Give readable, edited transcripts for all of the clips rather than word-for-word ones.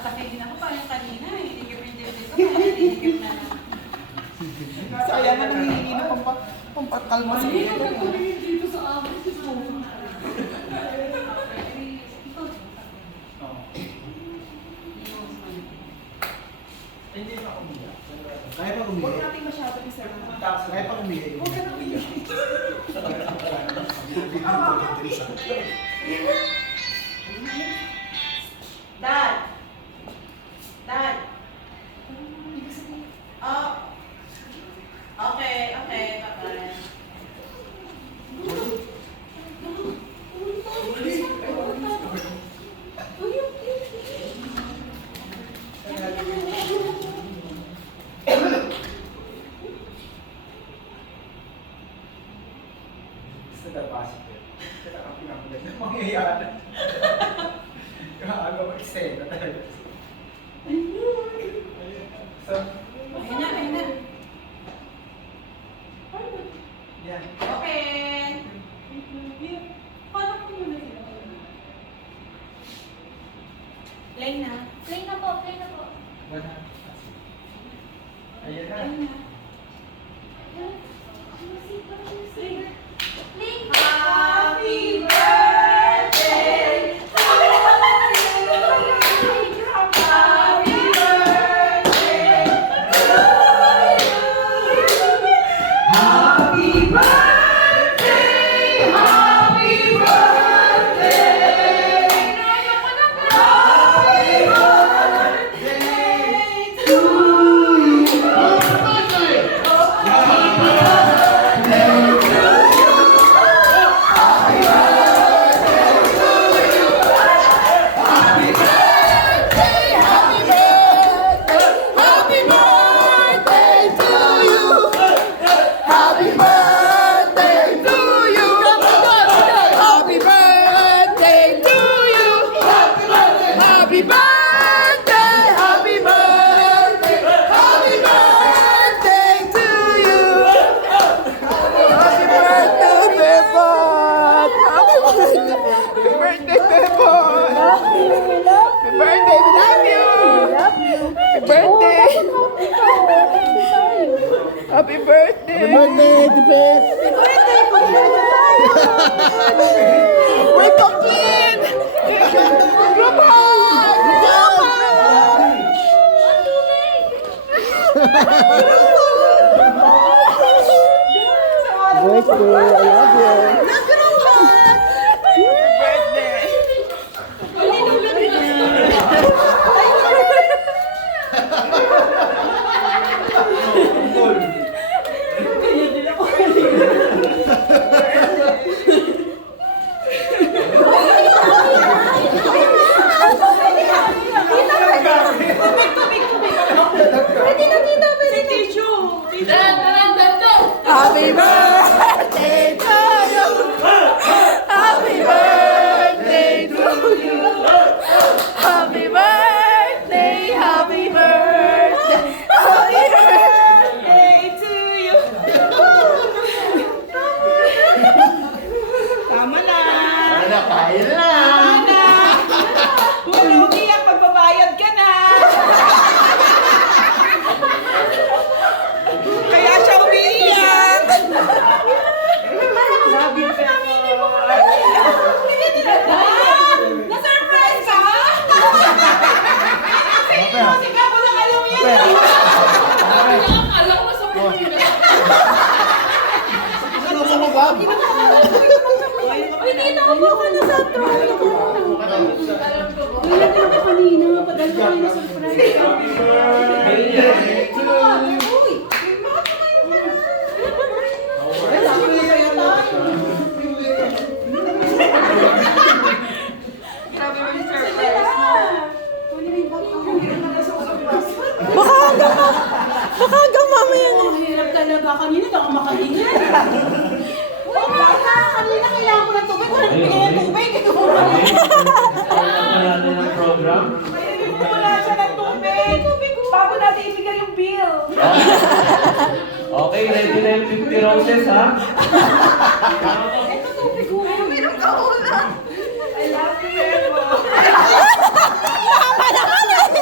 Tatakihin ako parang kanina. Hinikip-hinikip ko. Parang hinikip na lang. Sayang na nangihingi na pampakalma sa iyo. Dito sa amin. Hindi pa umiyak. Kaya pa umiyak. Huwag natin masyado isa lang. Kaya pa umiyak. Huwag ka na umiyak. Dad! Dad! Oh. Okay, okay, bye-bye. Sa tapasok. Sa nakapinakulit na mangyayari. Kaaga mag-eksena talaga. So, Ayun na, ayun na. yan. Open! Paano ko muna sila? Play na. Play na po, play na po. Wala. Ayan na. Play na. Play. Happy birthday to you. Happy birthday to you. Happy birthday, happy birthday. Happy birthday to Happy birthday, Tibet! We're complete! Group Birthday, I love you! Happy birthday to you! Happy birthday to you! Happy birthday, happy birthday, happy birthday to you! Tama na! Ano, kaya na! Huwag umiyak, magbabayad ka na! Kaya siya umiiyak! Grabe ka na-surprise ka? Kasi ka mo lang alam yan! Alam mo sa pagkina! Ano mo ba? Uy, dito ako ka na sa trono ko. Wala ka na kanina, padal ka na surprise. Uy! Baka hanggang mamaya na. Hirap talaga. Kanina na ako makahinga. Wala ka. Kanina kailangan ko ng tubig. Wala nagbigay ng tubig. Wala din ang program. Wala siya ng tubig. Bago natin ibigay yung bill. Okay, ready na yung 50 roses, ha? Ito tubig ko. Uminom ka muna. I love you, Memo. Tama na ka na!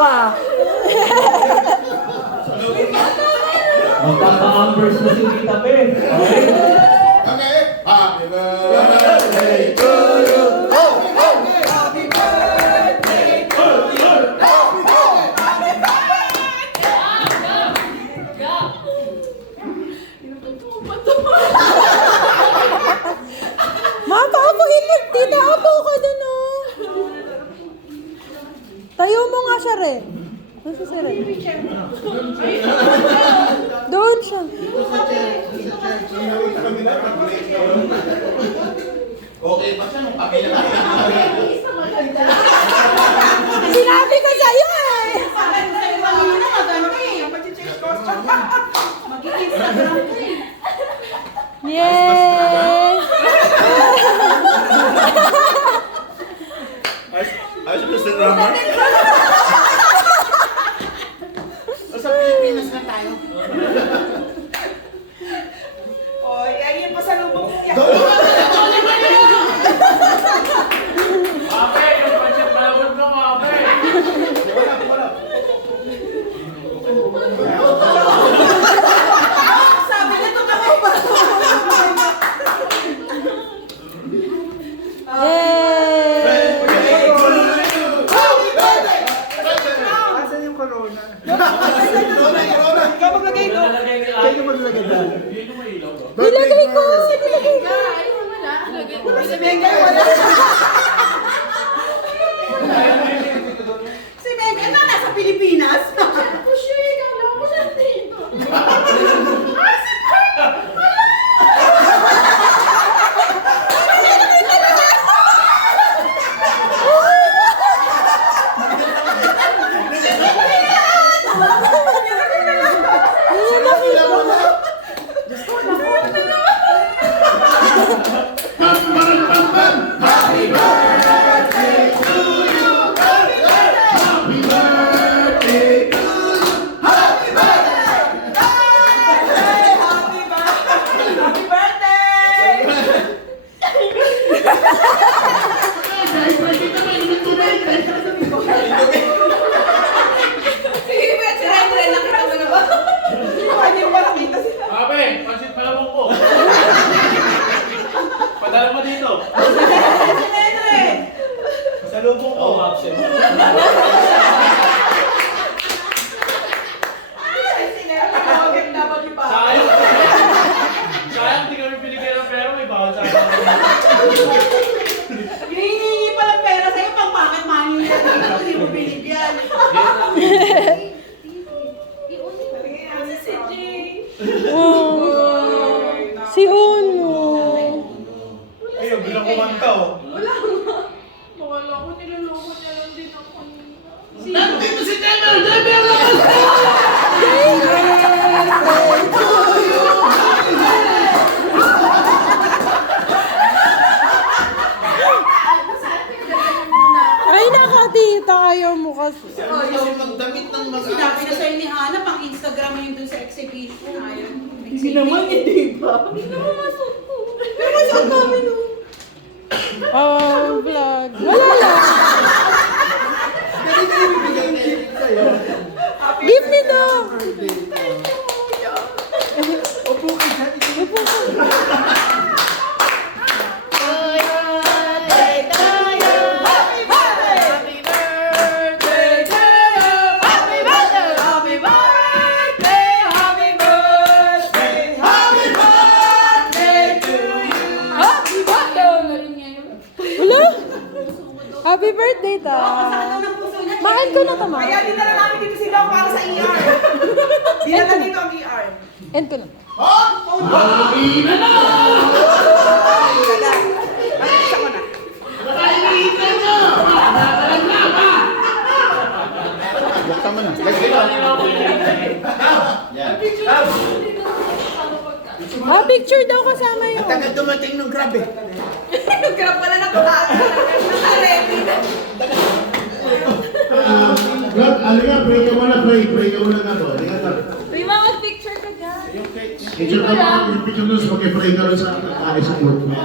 ka. Magkaka-ambers na si Tita Pe. Okay? Okay. Happy birthday to you. Happy birthday to you. Happy Ma, paupo ito. Tita, upo ka dun, oh. Tayo mo nga siya, Re. Nasa si Re? Doon siya. Okay ba siya nung pamilya? Sinabi ko sa'yo, eh. Sabi ko sa'yo kanina, maganda eh. Mag-change costume. Mag-i-Instagram ko eh. Yay! Ayos ba sa drama? Sa Pilipinas na tayo. Oh, yan yung pasalubong ko yan. Ape, yung pancit malabot mo, Ape. Sabi nito kami ba? Yay! Asan yung corona? Corona. Ikaw maglagay ito. Nalalagay ni Ikaw Ate. yung maglagay dyan. Yun yung may ilaw ba? Nilagay ko! Nilagay ko! Si Mengay wala. Si Megan na nasa Pilipinas. Happy birthday! Sige, bet. Try lang kita mo na ba? Hindi ko pa nakita sila. Ape, pancit malabot ko. Padala mo dito. Si Nene. Salubong ko. Oh, action. Si Nene, nakawagin na mag-iba. Sayang. Sayang, di kami binigyan ng pera. May bawal sa akin. Hinihingi pa ng pera sa'yo pang pocket money yan. Hindi mo binigyan. Si Jay. Oh. Si Uno. Ayun, bilang kumanta oh. Wala nga. Wala ko, niloloko niya lang din ako. Nandito si Demer! Demer! Ay, nakatita kayo mo kasi. Kasi magdamit ng Sinabi na sa'yo ni Hana, pang Instagram mo yun dun sa exhibition. Ayun. Hindi naman, hindi ba? Pero masuot namin no. Oh, vlog. Wala lang. Give me daw. Opo ka dyan. Upo ka. Happy birthday! Happy birthday to you! Happy birthday! Happy birthday! Happy birthday! Happy birthday to you! Happy birthday! Wala? Happy birthday, ta. Ano ng puso niya? Mahal ko na to, ma. Kaya dinala namin dito si Doc para sa ER. Dinala dito ang ER. End ko na. Isa ko na. Buksan mo na. Yan. Ah, picture daw kasama yun. Tagal dumating nung grab eh. Nagkarap pala ng pataas. Naka-ready na. Grab, alika, pray ka muna, pray ka muna nga to. Alika na. May mga picture ka dyan. Picture ka muna, picture nun, pag-pray ka rin sa support mo.